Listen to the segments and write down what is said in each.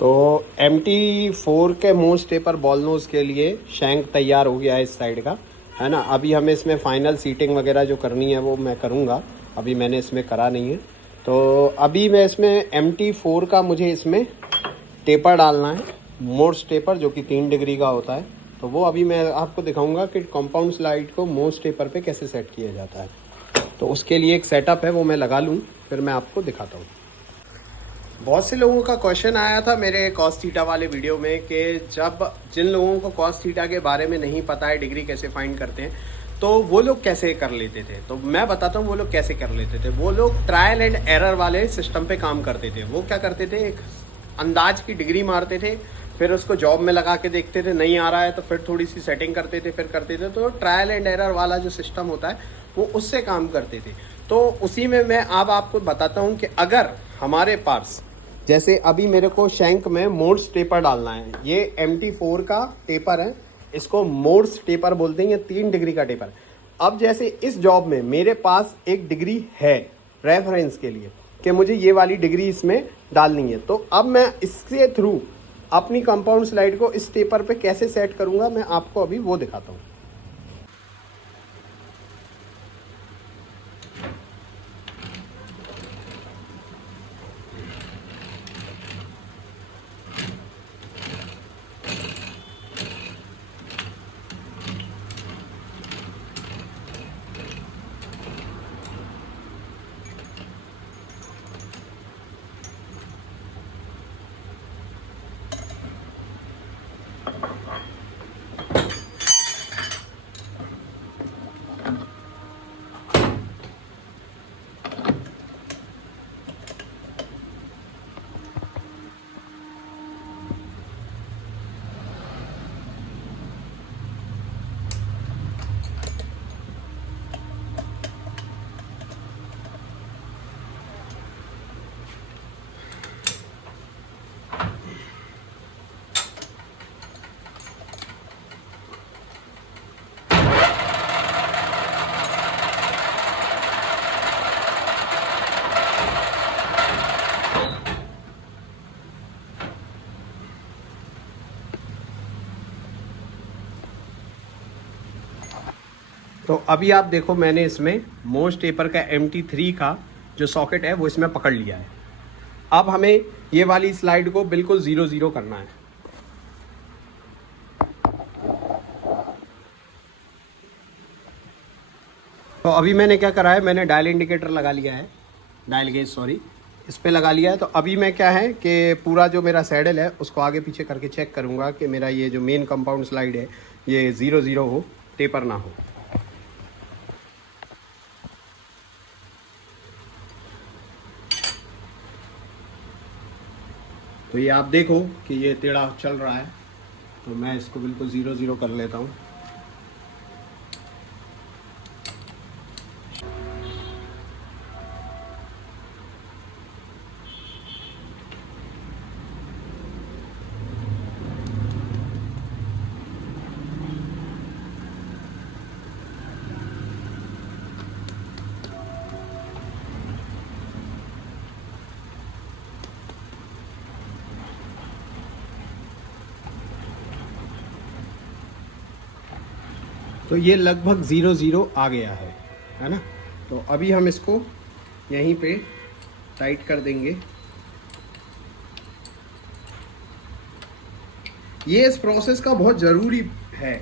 तो MT4 के most taper ball knows के लिए शैंक तैयार हो गया है इस साइड का, है ना। अभी हमें इसमें फाइनल सीटिंग वगैरह जो करनी है वो मैं करूँगा, अभी मैंने इसमें करा नहीं है। तो अभी मैं इसमें MT4 का मुझे इसमें टेपर डालना है, मोस्ट टेपर, जो कि 3 डिग्री का होता है। तो वो अभी मैं आपको दिखाऊंगा कि कंपाउंड स्लाइड को मोस्ट टेपर पे कैसे सेट किया जाता है। तो उसके लिए एक सेटअप है, वो मैं लगा लूँ, फिर मैं आपको दिखाता हूँ। बहुत से लोगों का क्वेश्चन आया था मेरे कॉस थीटा वाले वीडियो में कि जब जिन लोगों को कॉस थीटा के बारे में नहीं पता है डिग्री कैसे फाइंड करते हैं, तो वो लोग कैसे कर लेते थे। तो मैं बताता हूँ वो लोग कैसे कर लेते थे। वो लोग ट्रायल एंड एरर वाले सिस्टम पे काम करते थे। वो क्या करते थे, एक अंदाज की डिग्री मारते थे, फिर उसको जॉब में लगा के देखते थे, नहीं आ रहा है तो फिर थोड़ी सी सेटिंग करते थे, फिर करते थे। तो ट्रायल एंड एरर वाला जो सिस्टम होता है वो उससे काम करते थे। तो उसी में मैं अब आपको बताता हूँ कि अगर हमारे पास, जैसे अभी मेरे को शैंक में मोड्स टेपर डालना है, ये MT4 का टेपर है, इसको मोड्स टेपर बोलते हैं, ये 3 डिग्री का टेपर। अब जैसे इस जॉब में मेरे पास एक डिग्री है रेफरेंस के लिए कि मुझे ये वाली डिग्री इसमें डालनी है, तो अब मैं इसके थ्रू अपनी कंपाउंड स्लाइड को इस टेपर पे कैसे सेट करूंगा, मैं आपको अभी वो दिखाता हूँ। तो अभी आप देखो, मैंने इसमें मोस्ट टेपर का MT3 का जो सॉकेट है वो इसमें पकड़ लिया है। अब हमें ये वाली स्लाइड को बिल्कुल 0-0 करना है। तो अभी मैंने क्या करा है, मैंने डायल इंडिकेटर लगा लिया है, डायल गेज सॉरी, इस पे लगा लिया है। तो अभी मैं क्या है कि पूरा जो मेरा सैडल है उसको आगे पीछे करके चेक करूँगा कि मेरा ये जो मेन कंपाउंड स्लाइड है ये 0-0 हो, टेपर ना हो। तो ये आप देखो कि ये टेढ़ा चल रहा है, तो मैं इसको बिल्कुल 0-0 कर लेता हूँ। तो ये लगभग 0-0 आ गया है ना। तो अभी हम इसको यहीं पे टाइट कर देंगे। ये इस प्रोसेस का बहुत ज़रूरी है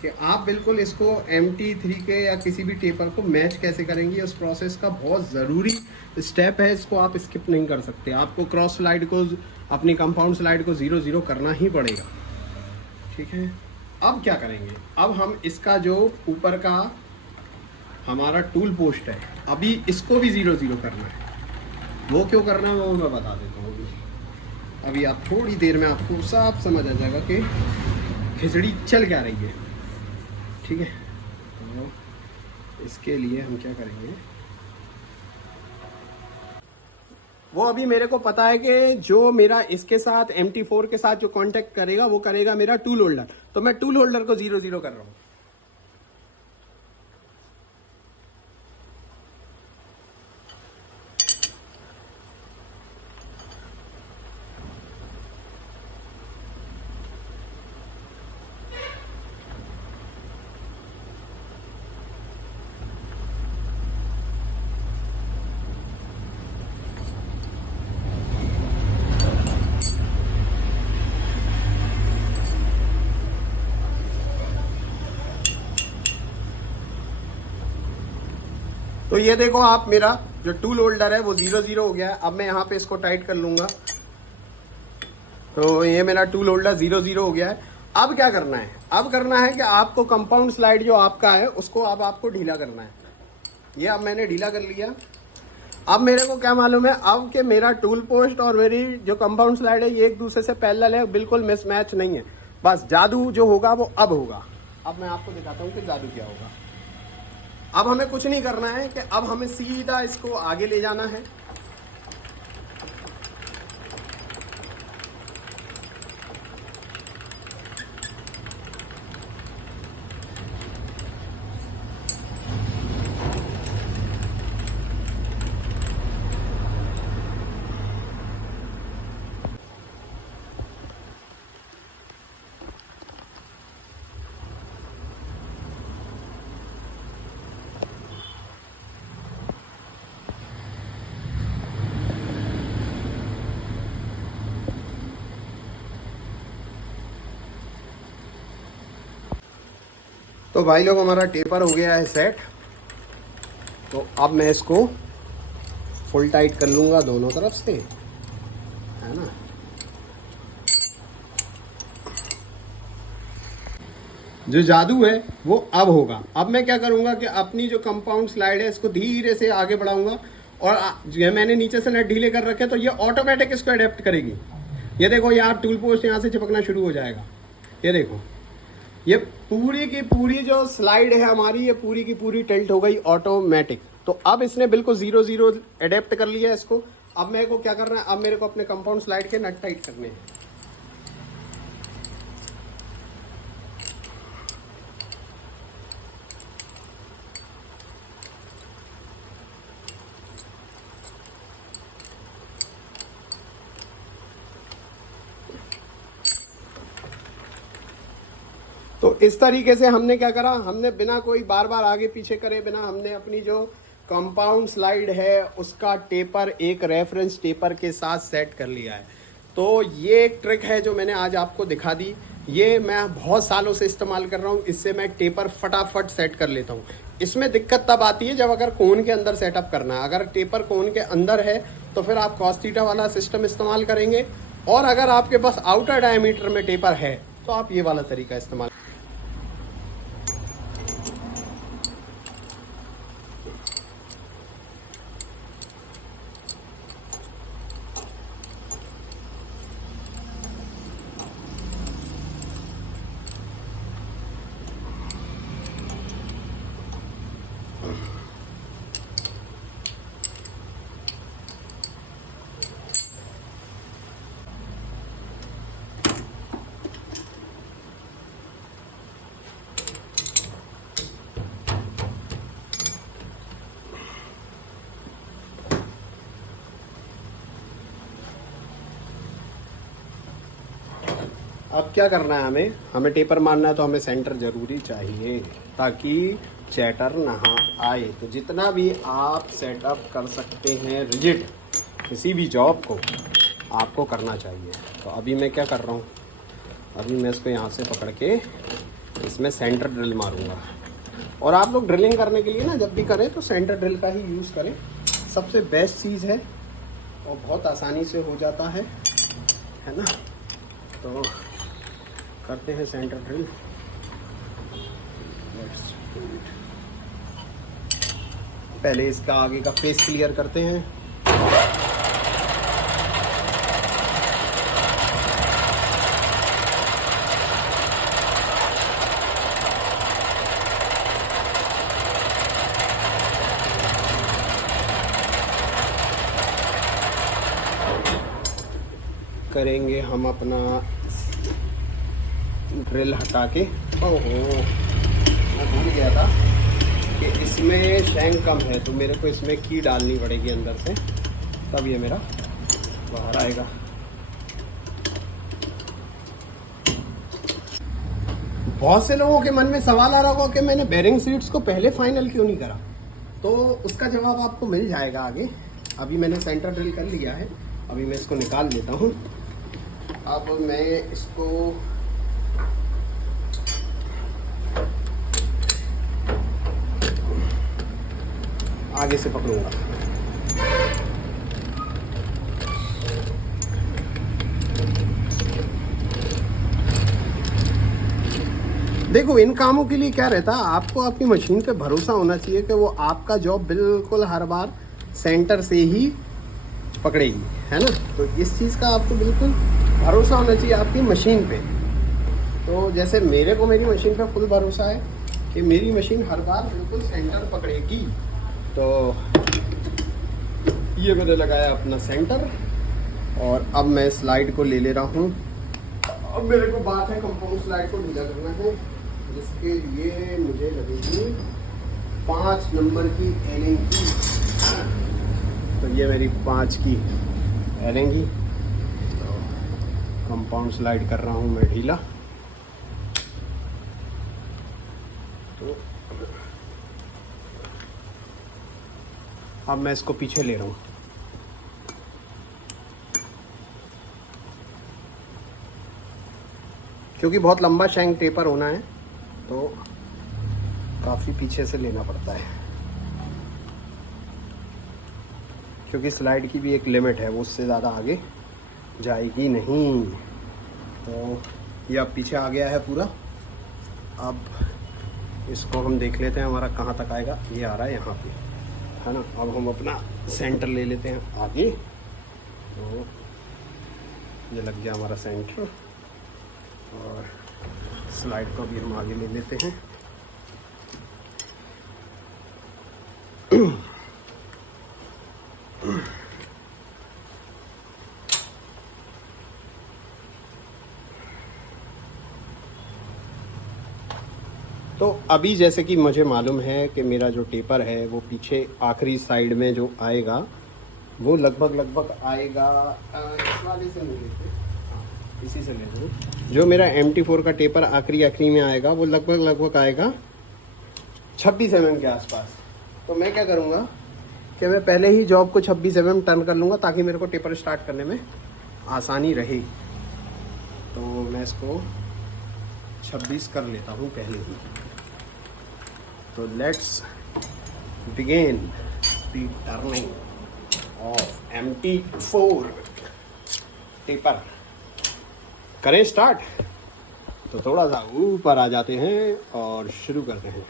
कि आप बिल्कुल इसको MT3 के या किसी भी टेपर को मैच कैसे करेंगे, उस प्रोसेस का बहुत ज़रूरी स्टेप है, इसको आप स्किप नहीं कर सकते। आपको क्रॉस स्लाइड को, अपनी कंपाउंड स्लाइड को 0-0 करना ही पड़ेगा, ठीक है। अब क्या करेंगे, अब हम इसका जो ऊपर का हमारा टूल पोस्ट है, अभी इसको भी 0-0 करना है। वो क्यों करना है वो मैं बता देता हूँ। अभी आप थोड़ी देर में आपको साफ समझ आ जाएगा कि खिचड़ी चल क्या रही है, ठीक है। तो इसके लिए हम क्या करेंगे, वो अभी मेरे को पता है कि जो मेरा इसके साथ MT4 के साथ जो कांटेक्ट करेगा वो करेगा मेरा टूल होल्डर, तो मैं टूल होल्डर को 0-0 कर रहा हूँ। तो ये देखो आप, मेरा जो टूल होल्डर है वो 0 हो गया है। अब मैं यहाँ पे इसको टाइट कर लूंगा। तो ये मेरा टूल होल्डर 0 हो गया है। अब क्या करना है? अब करना है कि आपको कंपाउंड स्लाइड जो आपका है उसको अब आपको ढीला करना है। ये अब मैंने ढीला कर लिया। अब मेरे को क्या मालूम है अब कि मेरा टूल पोस्ट और मेरी जो कंपाउंड स्लाइड है ये एक दूसरे से पैरेलल है, बिल्कुल मिसमैच नहीं है। बस जादू जो होगा वो अब होगा। अब मैं आपको दिखाता हूँ कि जादू क्या होगा। अब हमें कुछ नहीं करना है कि अब हमें सीधा इसको आगे ले जाना है। तो भाई लोग हमारा टेपर हो गया है सेट। तो अब मैं इसको फुल टाइट कर लूंगा दोनों तरफ से, है ना। जो जादू है वो अब होगा। अब मैं क्या करूंगा कि अपनी जो कंपाउंड स्लाइड है इसको धीरे से आगे बढ़ाऊंगा और जो मैंने नीचे से नट ढीले कर रखे तो ये ऑटोमेटिक इसको अडेप्ट करेगी। ये देखो यार, टूल पोस्ट यहाँ से चिपकना शुरू हो जाएगा। ये देखो, ये पूरी की पूरी जो स्लाइड है हमारी, ये पूरी की पूरी टिल्ट हो गई ऑटोमेटिक। तो अब इसने बिल्कुल 0 अडेप्ट कर लिया है इसको। अब मेरे को क्या करना है? अब मेरे को अपने कंपाउंड स्लाइड के नट टाइट करने हैं। तो इस तरीके से हमने क्या करा, हमने बिना कोई बार बार आगे पीछे करे बिना हमने अपनी जो कंपाउंड स्लाइड है उसका टेपर एक रेफरेंस टेपर के साथ सेट कर लिया है। तो ये एक ट्रिक है जो मैंने आज आपको दिखा दी। ये मैं बहुत सालों से इस्तेमाल कर रहा हूँ। इससे मैं टेपर फटाफट सेट कर लेता हूँ। इसमें दिक्कत तब आती है जब अगर कोन के अंदर सेटअप करना है। अगर टेपर कोन के अंदर है तो फिर आप कॉस थीटा वाला सिस्टम इस्तेमाल करेंगे, और अगर आपके पास आउटर डायमीटर में टेपर है तो आप ये वाला तरीका इस्तेमाल। अब क्या करना है, हमें टेपर मारना है तो हमें सेंटर जरूरी चाहिए ताकि चैटर ना आए। तो जितना भी आप सेटअप कर सकते हैं रिजिड किसी भी जॉब को आपको करना चाहिए। तो अभी मैं क्या कर रहा हूँ, अभी मैं इसको यहाँ से पकड़ के इसमें सेंटर ड्रिल मारूंगा। और आप लोग ड्रिलिंग करने के लिए ना जब भी करें तो सेंटर ड्रिल का ही यूज़ करें, सबसे बेस्ट चीज़ है और बहुत आसानी से हो जाता है ना। तो करते हैं सेंटर ड्रिल। पहले इसका आगे का फेस क्लियर करते हैं। करेंगे हम अपना ड्रिल हटा के। ओहो, मैं भूल गया था कि इसमें शैंक कम है तो मेरे को इसमें की डालनी पड़ेगी अंदर से, तब ये मेरा बाहर आएगा। बहुत से लोगों के मन में सवाल आ रहा होगा कि मैंने बेरिंग सीट्स को पहले फाइनल क्यों नहीं करा, तो उसका जवाब आपको मिल जाएगा आगे। अभी मैंने सेंटर ड्रिल कर लिया है, अभी मैं इसको निकाल लेता हूँ। अब मैं इसको आगे से पकड़ूंगा। देखो इन कामों के लिए क्या रहता है, आपको आपकी मशीन पे भरोसा होना चाहिए कि वो आपका जॉब बिल्कुल हर बार सेंटर से ही पकड़ेगी, है ना। तो इस चीज़ का आपको बिल्कुल भरोसा होना चाहिए आपकी मशीन पे। तो जैसे मेरे को मेरी मशीन पे फुल भरोसा है कि मेरी मशीन हर बार बिल्कुल सेंटर पकड़ेगी। तो ये मैंने लगाया अपना सेंटर और अब मैं स्लाइड को ले रहा हूँ। अब मेरे को बात है कंपाउंड स्लाइड को ढीला करना है, जिसके लिए मुझे लगेगी 5 नंबर की एलिंग की। तो ये मेरी 5 की एलेंगी। तो कंपाउंड स्लाइड कर रहा हूँ मैं ढीला। तो अब मैं इसको पीछे ले रहा हूँ। क्योंकि बहुत लंबा शैंक टेपर होना है तो काफ़ी पीछे से लेना पड़ता है, क्योंकि स्लाइड की भी एक लिमिट है, वो उससे ज़्यादा आगे जाएगी नहीं। तो ये अब पीछे आ गया है पूरा। अब इसको हम देख लेते हैं हमारा कहाँ तक आएगा। ये आ रहा है यहाँ पे, है ना। अब हम अपना सेंटर ले लेते हैं आगे। तो ये लग गया हमारा सेंटर और स्लाइड को भी हम आगे ले लेते हैं। तो अभी जैसे कि मुझे मालूम है कि मेरा जो टेपर है वो पीछे आखिरी साइड में जो आएगा वो लगभग आएगा इस वाले से नहीं लेते, इसी से ले लूँ। जो मेरा MT4 का टेपर आखिरी में आएगा वो लगभग आएगा 26 mm के आसपास। तो मैं क्या करूँगा कि मैं पहले ही जॉब को 26 mm टर्न कर लूँगा ताकि मेरे को टेपर स्टार्ट करने में आसानी रहे। तो मैं इसको 26 कर लेता हूँ पहले ही। तो let's begin the turning of MT4 taper. करें स्टार्ट। तो थोड़ा सा ऊपर आ जाते हैं और शुरू करते हैं।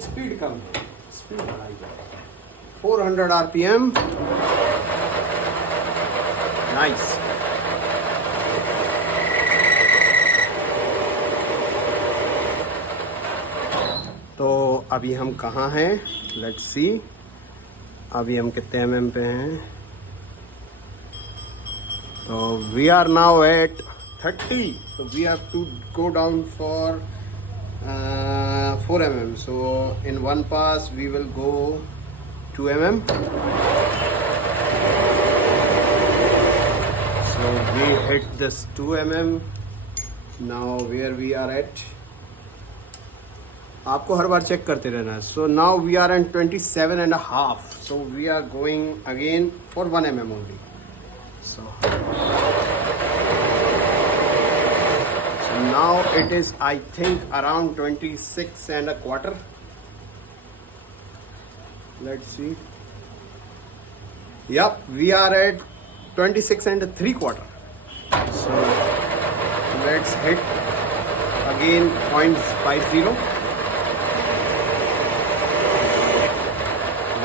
स्पीड कम है, स्पीड बढ़ाई जाए। 400 RPM। नाइस। तो अभी हम कहाँ हैं, लेट्स सी। अभी हम कितने mm पे हैं। तो वी आर नाउ एट 30। तो we have to go down for 4 mm. So in one pass we will go 2 mm. So we hit this 2 mm. Now where we are at, आपको हर बार check करते रहना है। So now we are at 27.5. So we are going again for 1 mm only. So now it is I think around 26.25. Let's see. Yup, we are at 26.75. So let's hit again 0.50.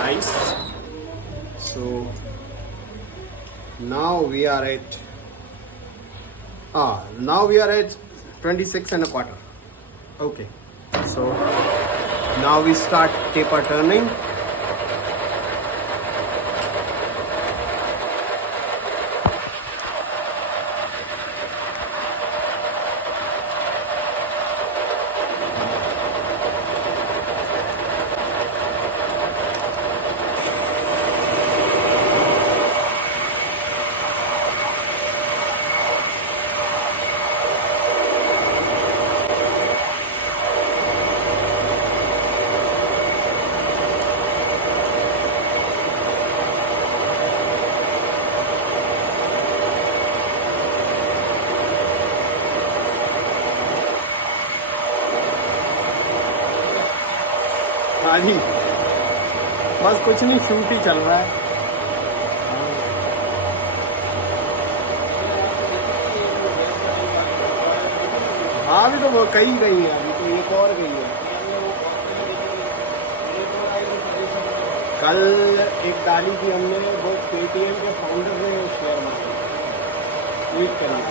Nice. So now we are at 26.25. Okay. So now we start taper turning. अभी बस कुछ नहीं, shoot ही चल रहा है। हाँ अभी तो वो कई गई है, अभी तो एक और गई है। कल एक डाली थी हमने, वो पेटीएम के फाउंडर ने शेयर मारा, ट्वीट करी।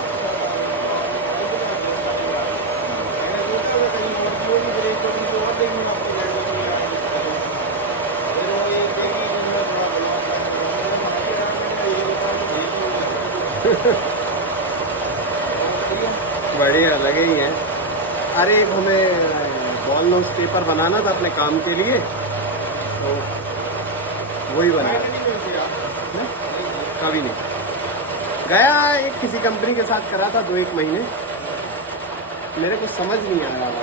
बढ़िया लगे ही हैं। अरे एक हमें वॉल नोज पेपर बनाना था अपने काम के लिए, तो वही बनाया। कभी नहीं गया, एक किसी कंपनी के साथ करा था 2-1 महीने, मेरे को समझ नहीं आ रहा था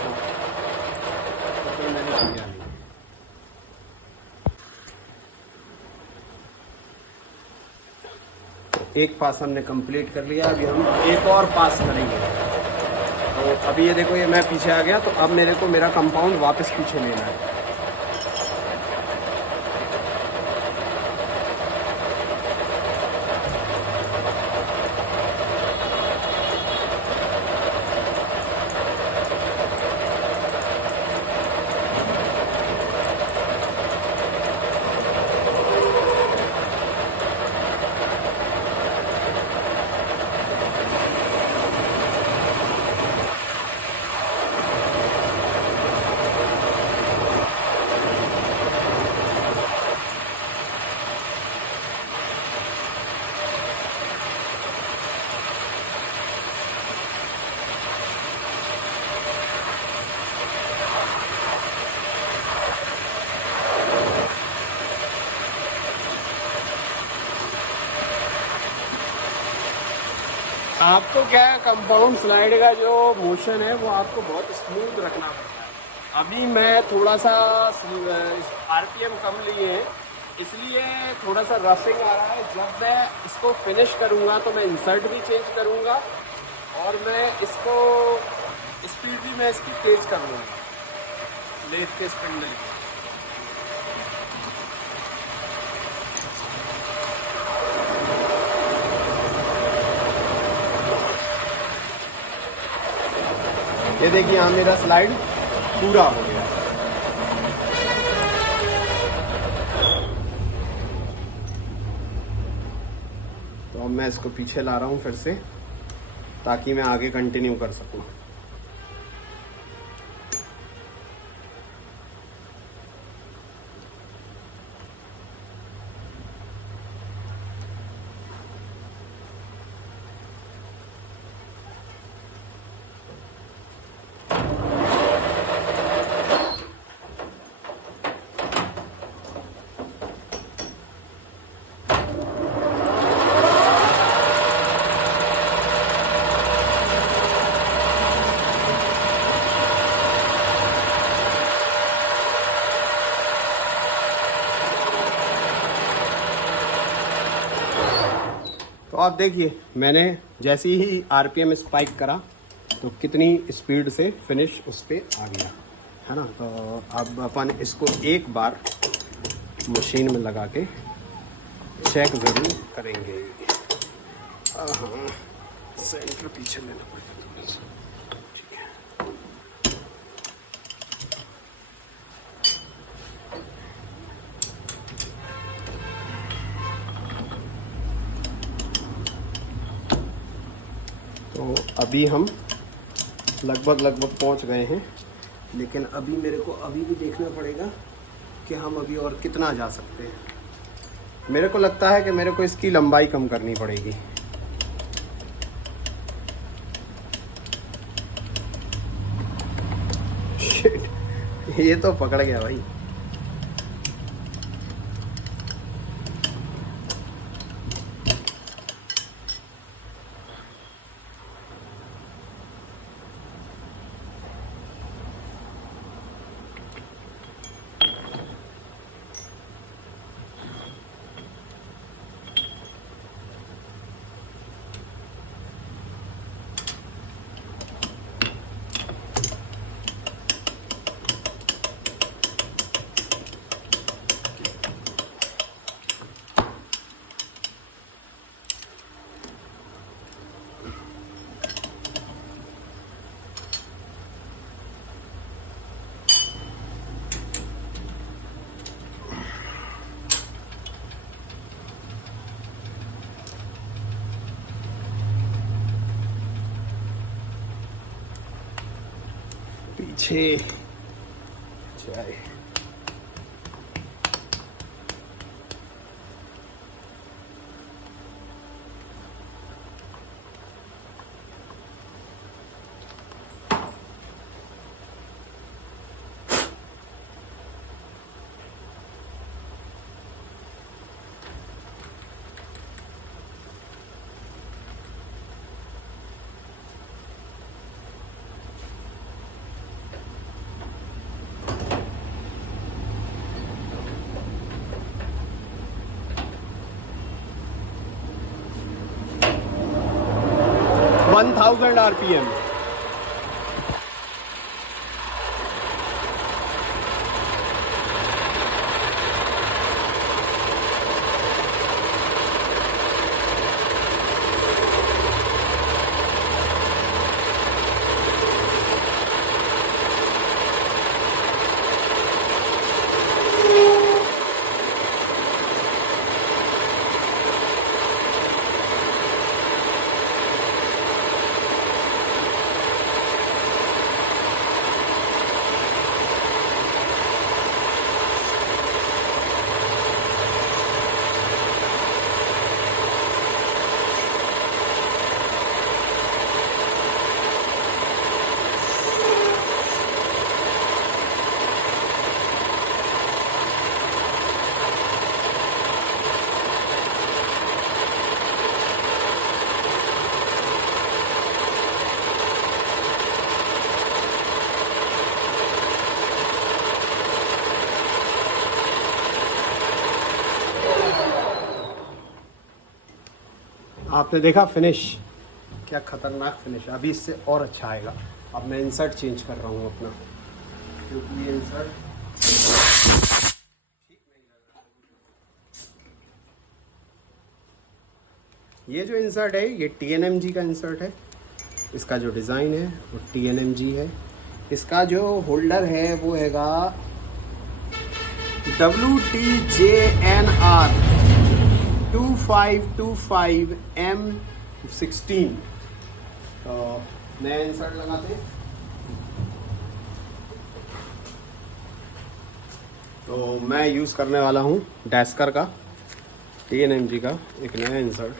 तो मैंने किया नहीं। एक पास हमने कंप्लीट कर लिया, अभी हम एक और पास करेंगे। तो अभी ये देखो, ये मैं पीछे आ गया, तो अब मेरे को मेरा कंपाउंड वापस पीछे लेना है। आपको क्या है, कंपाउंड स्लाइड का जो मोशन है वो आपको बहुत स्मूथ रखना पड़ता है। अभी मैं थोड़ा सा आरपीएम कम लिए हैं, इसलिए थोड़ा सा रफिंग आ रहा है। जब मैं इसको फिनिश करूंगा तो मैं इंसर्ट भी चेंज करूंगा और मैं इसको स्पीड भी मैं इसकी तेज कर लूँगा लेथ के स्पिंडल की। ये देखिए यहाँ मेरा स्लाइड पूरा हो गया। तो अब मैं इसको पीछे ला रहा हूँ फिर से, ताकि मैं आगे कंटिन्यू कर सकूँ। तो आप देखिए, मैंने जैसे ही आरपीएम स्पाइक करा तो कितनी स्पीड से फिनिश उस पर आ गया, है ना। तो अब अपन इसको एक बार मशीन में लगा के चेक ज़रूर करेंगे। हाँ, सेंटर पीछे लेना पड़ेगा। तो अभी हम लगभग पहुंच गए हैं, लेकिन अभी मेरे को अभी भी देखना पड़ेगा कि हम अभी और कितना जा सकते हैं। मेरे को लगता है कि मेरे को इसकी लंबाई कम करनी पड़ेगी। शिट, ये तो पकड़ गया भाई। 6 चाय। One 1000 RPM। आपने देखा फिनिश, क्या खतरनाक फिनिश है। अभी इससे और अच्छा आएगा। अब मैं इंसर्ट चेंज कर रहा हूँ अपना, क्योंकि ये इंसर्ट ठीक नहीं लग रहा। ये जो इंसर्ट है ये TNMG का इंसर्ट है। इसका जो डिज़ाइन है वो TNMG है। इसका जो होल्डर है वो हैगा WTJNR 2525M16। तो नया इंसर्ट लगाते हैं। तो मैं यूज़ करने वाला हूँ डैस्कर का, TNMG का एक नया इंसर्ट।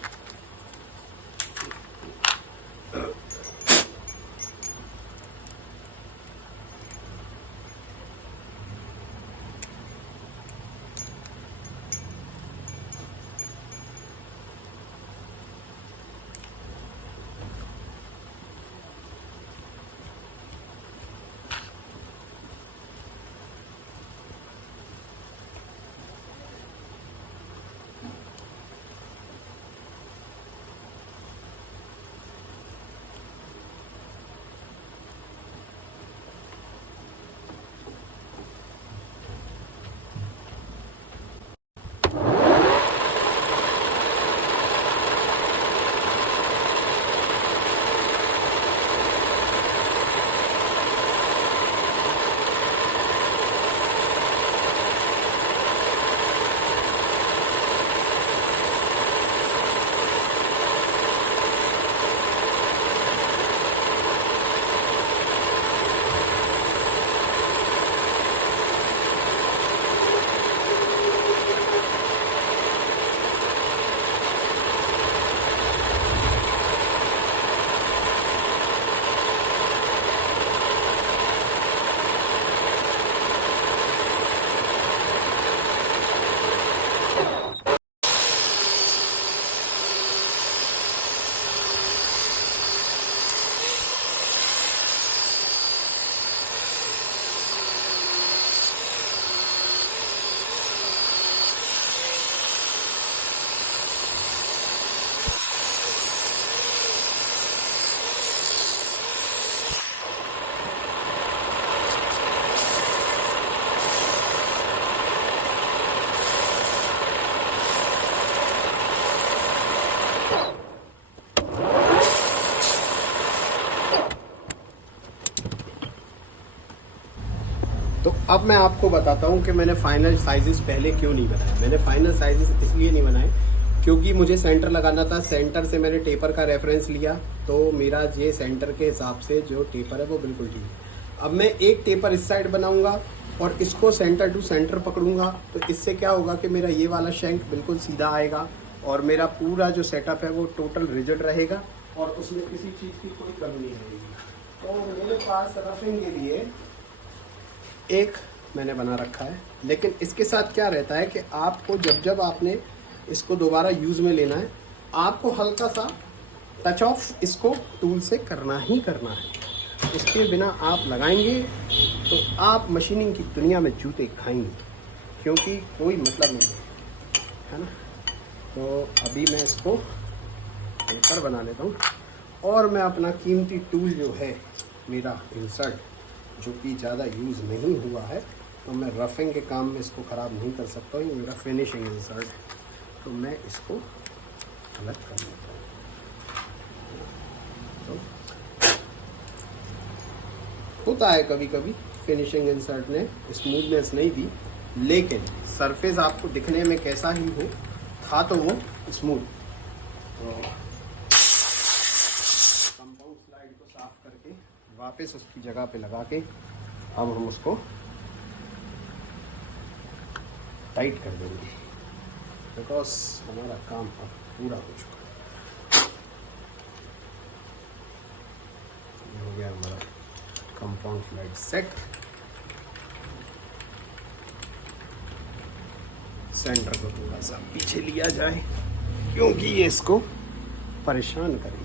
तो अब मैं आपको बताता हूँ कि मैंने फाइनल साइजेस पहले क्यों नहीं बनाए। मैंने फाइनल साइजेस इसलिए नहीं बनाए क्योंकि मुझे सेंटर लगाना था। सेंटर से मैंने टेपर का रेफरेंस लिया, तो मेरा ये सेंटर के हिसाब से जो टेपर है वो बिल्कुल ठीक है। अब मैं एक टेपर इस साइड बनाऊंगा और इसको सेंटर टू सेंटर पकड़ूंगा, तो इससे क्या होगा कि मेरा ये वाला शैंक बिल्कुल सीधा आएगा और मेरा पूरा जो सेटअप है वो टोटल रिजिड रहेगा और उसमें किसी चीज़ की कोई कमी नहीं रहेगी। तो मेरे पास रफिंग के लिए एक मैंने बना रखा है, लेकिन इसके साथ क्या रहता है कि आपको जब जब आपने इसको दोबारा यूज़ में लेना है, आपको हल्का सा टच ऑफ इसको टूल से करना ही करना है। इसके बिना आप लगाएंगे तो आप मशीनिंग की दुनिया में जूते खाएंगे, क्योंकि कोई मतलब नहीं है ना। तो अभी मैं इसको पेपर बना लेता हूँ और मैं अपना कीमती टूल जो है मेरा इंसर्ट, जो कि ज़्यादा यूज़ नहीं हुआ है, तो मैं रफिंग के काम में इसको ख़राब नहीं कर सकता हूँ। ये मेरा फिनिशिंग इंसर्ट है, तो मैं इसको अलग कर लेता हूँ। तो होता है कभी कभी फिनिशिंग इंसर्ट ने स्मूथनेस नहीं दी, लेकिन सरफेस आपको दिखने में कैसा ही हो, था तो वो स्मूथ। तो कंपाउंड स्लाइड को साफ करके वापस उसकी जगह पे लगा के अब हम उसको टाइट कर देंगे, बिकॉज हमारा काम अब पूरा हो चुका है। हो गया हमारा कंपाउंड स्लाइड सेट। सेंटर को थोड़ा सा पीछे लिया जाए क्योंकि ये इसको परेशान करेगा।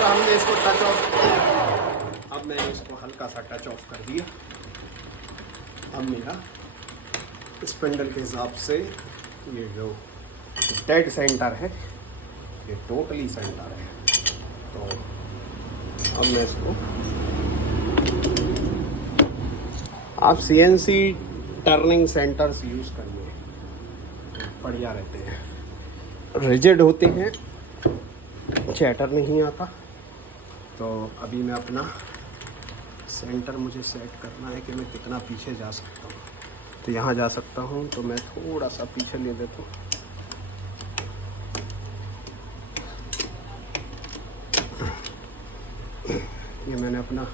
हमने इसको टच ऑफ, अब मैंने इसको हल्का सा टच ऑफ कर दिया। अब मेरा स्पिंडल के हिसाब से ये जो डेड सेंटर है ये टोटली सेंटर है। तो अब मैं इसको, आप CNC टर्निंग सेंटर्स यूज़ करिए, बढ़िया रहते हैं, रिजिड होते हैं, चैटर नहीं आता। तो अभी मैं अपना सेंटर मुझे सेट करना है कि मैं कितना पीछे जा सकता हूँ। तो यहाँ जा सकता हूँ, तो मैं थोड़ा सा पीछे ले लेता हूँ। ये मैंने अपना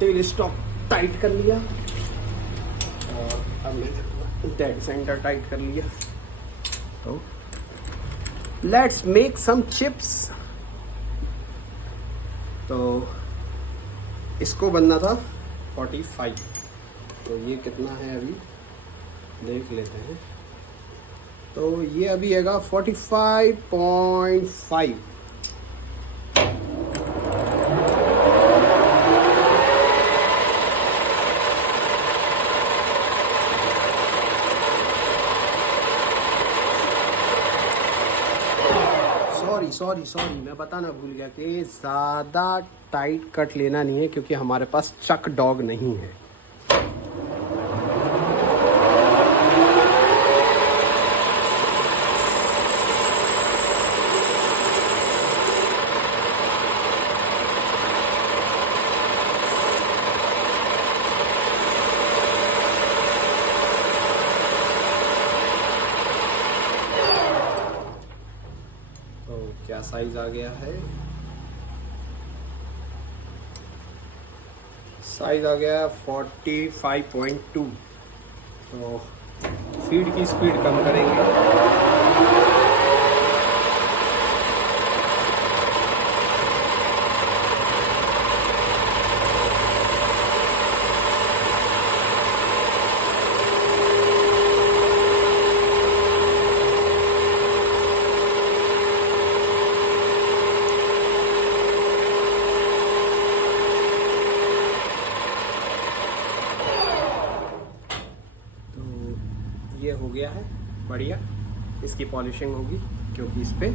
टेल स्टॉक टाइट कर लिया और अब मैंने डेड सेंटर टाइट कर लिया। तो लेट्स मेक सम चिप्स। तो इसको बनना था 45, तो ये कितना है अभी देख लेते हैं। तो ये अभी हैगा 45.5। सॉरी मैं बताना भूल गया कि ज़्यादा टाइट कट लेना नहीं है, क्योंकि हमारे पास चक डॉग नहीं है। क्या साइज आ गया है? साइज आ गया 45.2। तो फीड की स्पीड कम करेंगे। ये हो गया है बढ़िया। इसकी पॉलिशिंग होगी क्योंकि इस पर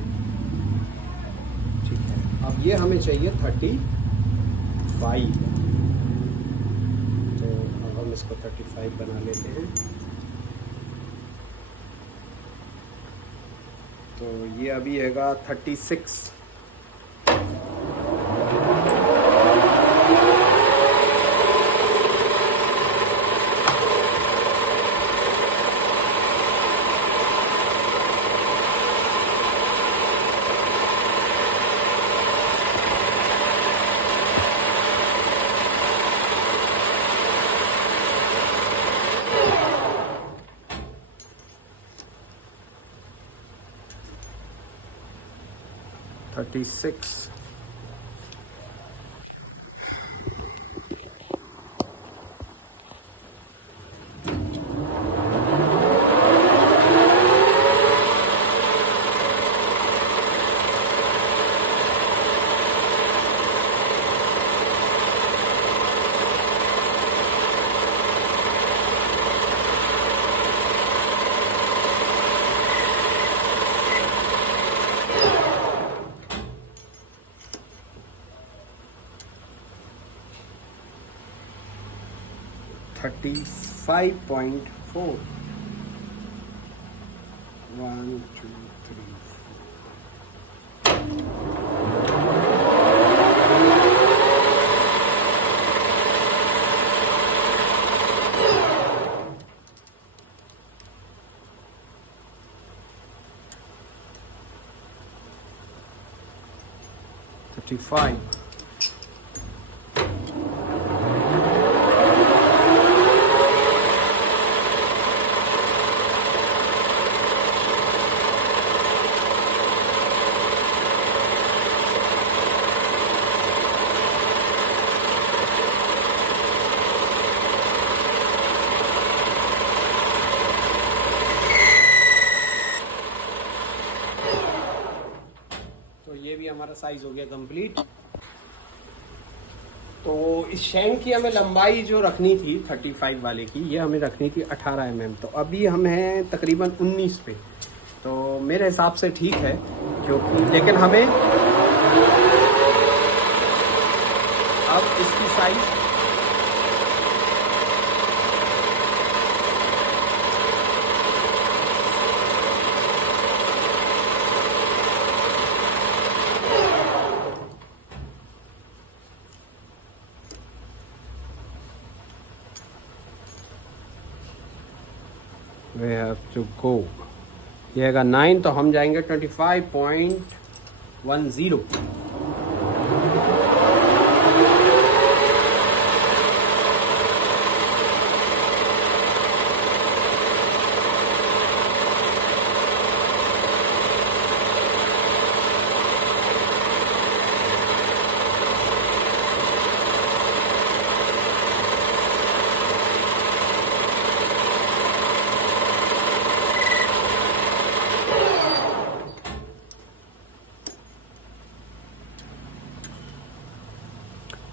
ठीक है। अब ये हमें चाहिए 35, तो अब हम इसको 35 बना लेते हैं। तो ये अभी हैगा 36। थर्टी 35.4 1 2 3 35। तो ये भी हमारा साइज हो गया कंप्लीट। तो इस शैंक की हमें लंबाई जो रखनी थी 35 वाले की, ये हमें रखनी थी 18 mm। तो अभी हम हैं तकरीबन 19 पे, तो मेरे हिसाब से ठीक है क्योंकि, लेकिन हमें अब इसकी size we have to go, ये आएगा 9, तो हम जाएंगे 25.10।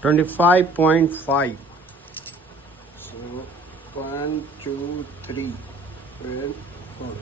$25.5। So 1 2 3 and 4।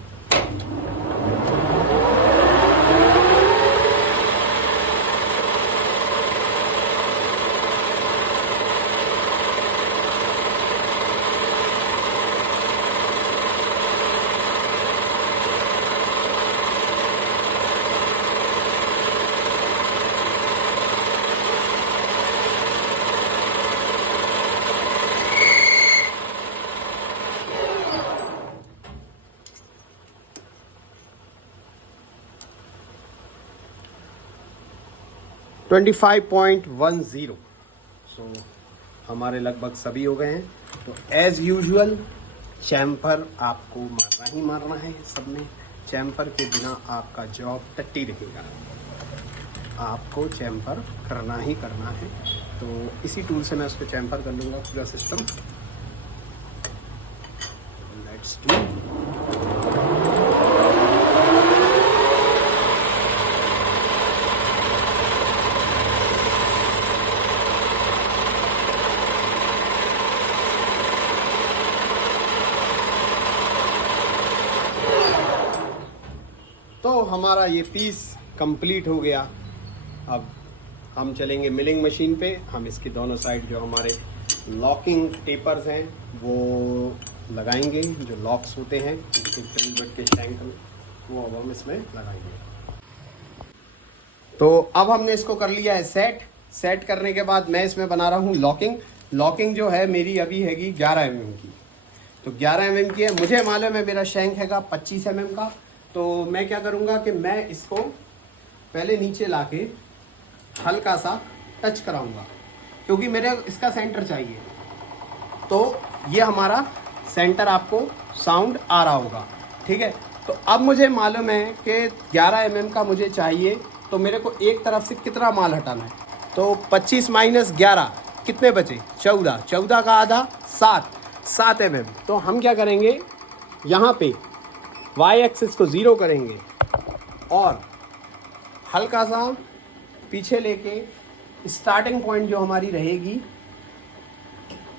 $25.10। सो हमारे लगभग सभी हो गए हैं। तो एज़ यूजुअल चैम्फर आपको मारना ही मारना है। सब में चैम्फर के बिना आपका जॉब टट्टी रहेगा, आपको चैम्फर करना ही करना है। तो इसी टूल से मैं उसको चैम्फर कर लूँगा पूरा सिस्टम। Let's do. हमारा ये पीस कंप्लीट हो गया। अब हम चलेंगे मिलिंग मशीन पे। हम इसके दोनों साइड जो हमारे लॉकिंग टेपर्स हैं वो लगाएंगे, जो लॉक्स होते हैं ड्रिल बिट के टैंक में, वो अब हम इसमें लगाएंगे। तो अब हमने इसको कर लिया है सेट करने के बाद मैं इसमें बना रहा हूँ लॉकिंग जो है मेरी अभी हैगी 11 mm की। तो 11 mm की है, मुझे मालूम है मेरा शैंक हैगा 25 mm का। तो मैं क्या करूँगा कि मैं इसको पहले नीचे लाके हल्का सा टच कराऊंगा, क्योंकि मेरे इसका सेंटर चाहिए। तो ये हमारा सेंटर आपको साउंड आ रहा होगा, ठीक है। तो अब मुझे मालूम है कि 11 mm का मुझे चाहिए, तो मेरे को एक तरफ से कितना माल हटाना है। तो 25 माइनस 11 कितने बचे? 14 का आधा 7 mm। तो हम क्या करेंगे, यहाँ पे y एक्सिस को 0 करेंगे और हल्का सा पीछे लेके स्टार्टिंग पॉइंट जो हमारी रहेगी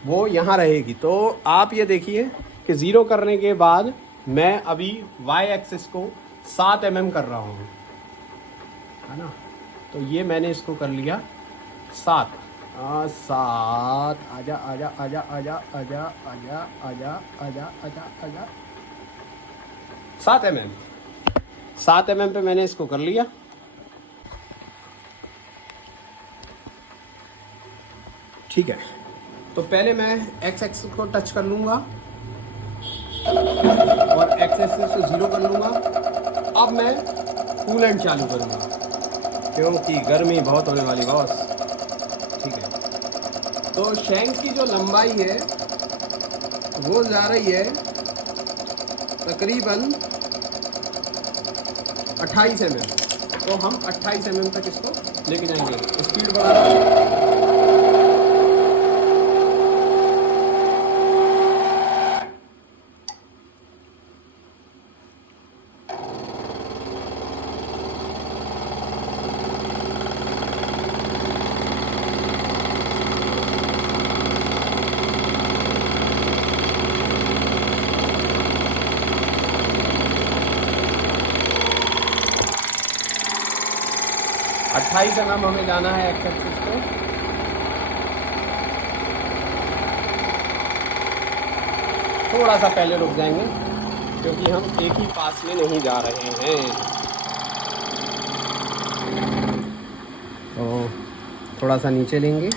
वो यहाँ रहेगी। तो आप ये देखिए कि 0 करने के बाद मैं अभी y एक्सिस को 7 mm कर रहा हूँ, है ना। तो ये मैंने इसको कर लिया 7 आजा आजा आजा आजा आजा आजा आजा आजा आजा आजा 7 mm पे मैंने इसको कर लिया। ठीक है, तो पहले मैं एक्स एक्सिस को टच कर लूँगा और एक्स एक्सिस को 0 कर लूँगा। अब मैं कूलेंट चालू करूँगा, क्योंकि गर्मी बहुत होने वाली बॉस। ठीक है, तो शैंक की जो लंबाई है वो जा रही है तकरीबन 28 mm। तो हम 28 mm तक इसको लेके जाएंगे। स्पीड बढ़ा रहा हूँ। mm हमें जाना है एक्स एक्सिस पे। थोड़ा सा पहले रुक जाएंगे, क्योंकि हम एक ही पास में नहीं जा रहे हैं। तो थोड़ा सा नीचे लेंगे।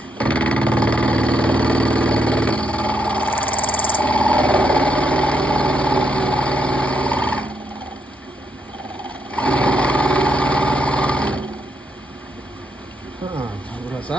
थोड़ा सा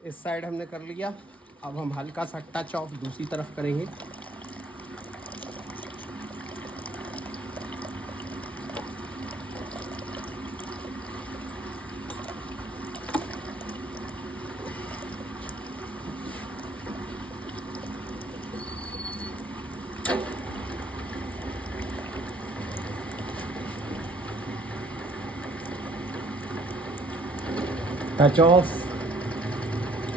इस साइड हमने कर लिया। अब हम हल्का सा टच ऑफ दूसरी तरफ करेंगे।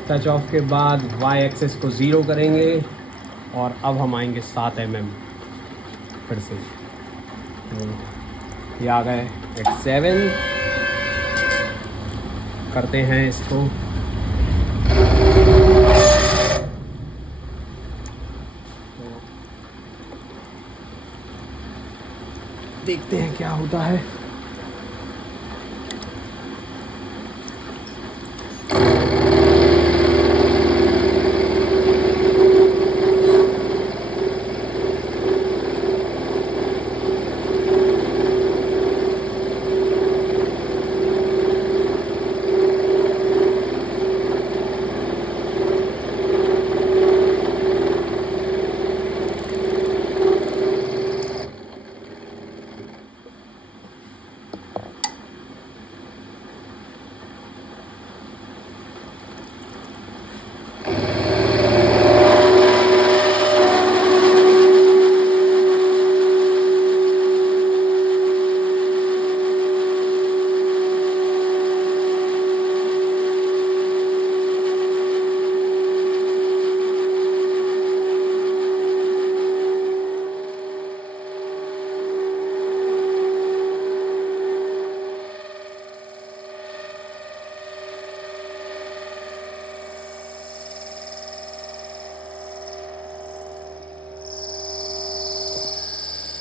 टच ऑफ के बाद y एक्सिस को 0 करेंगे और अब हम आएंगे 7 mm फिर से। तो ये आ गए 7 करते हैं इसको। देखते हैं क्या होता है।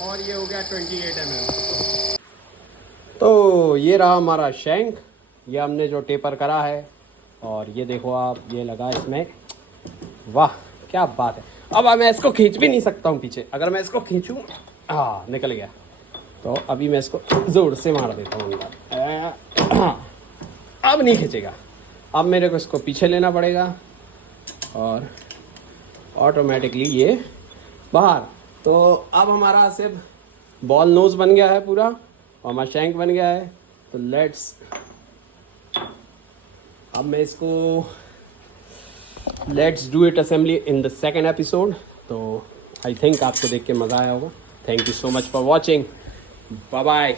और ये हो गया 28 mm। तो ये रहा हमारा शैंक, ये हमने जो टेपर करा है। और ये देखो आप, ये लगा इसमें, वाह क्या बात है। अब मैं इसको खींच भी नहीं सकता हूँ पीछे, अगर मैं इसको खींचूँ, हाँ निकल गया। तो अभी मैं इसको ज़ोर से मार देता हूँ अंदर, अब नहीं खींचेगा। अब मेरे को इसको पीछे लेना पड़ेगा और ऑटोमेटिकली ये बाहर। तो अब हमारा सिर्फ बॉल नोज बन गया है पूरा, और हमारा शैंक बन गया है। तो अब मैं इसको let's do it assembly in the second episode. तो आई थिंक आपको देख के मज़ा आया होगा। Thank you so much for watching, bye bye.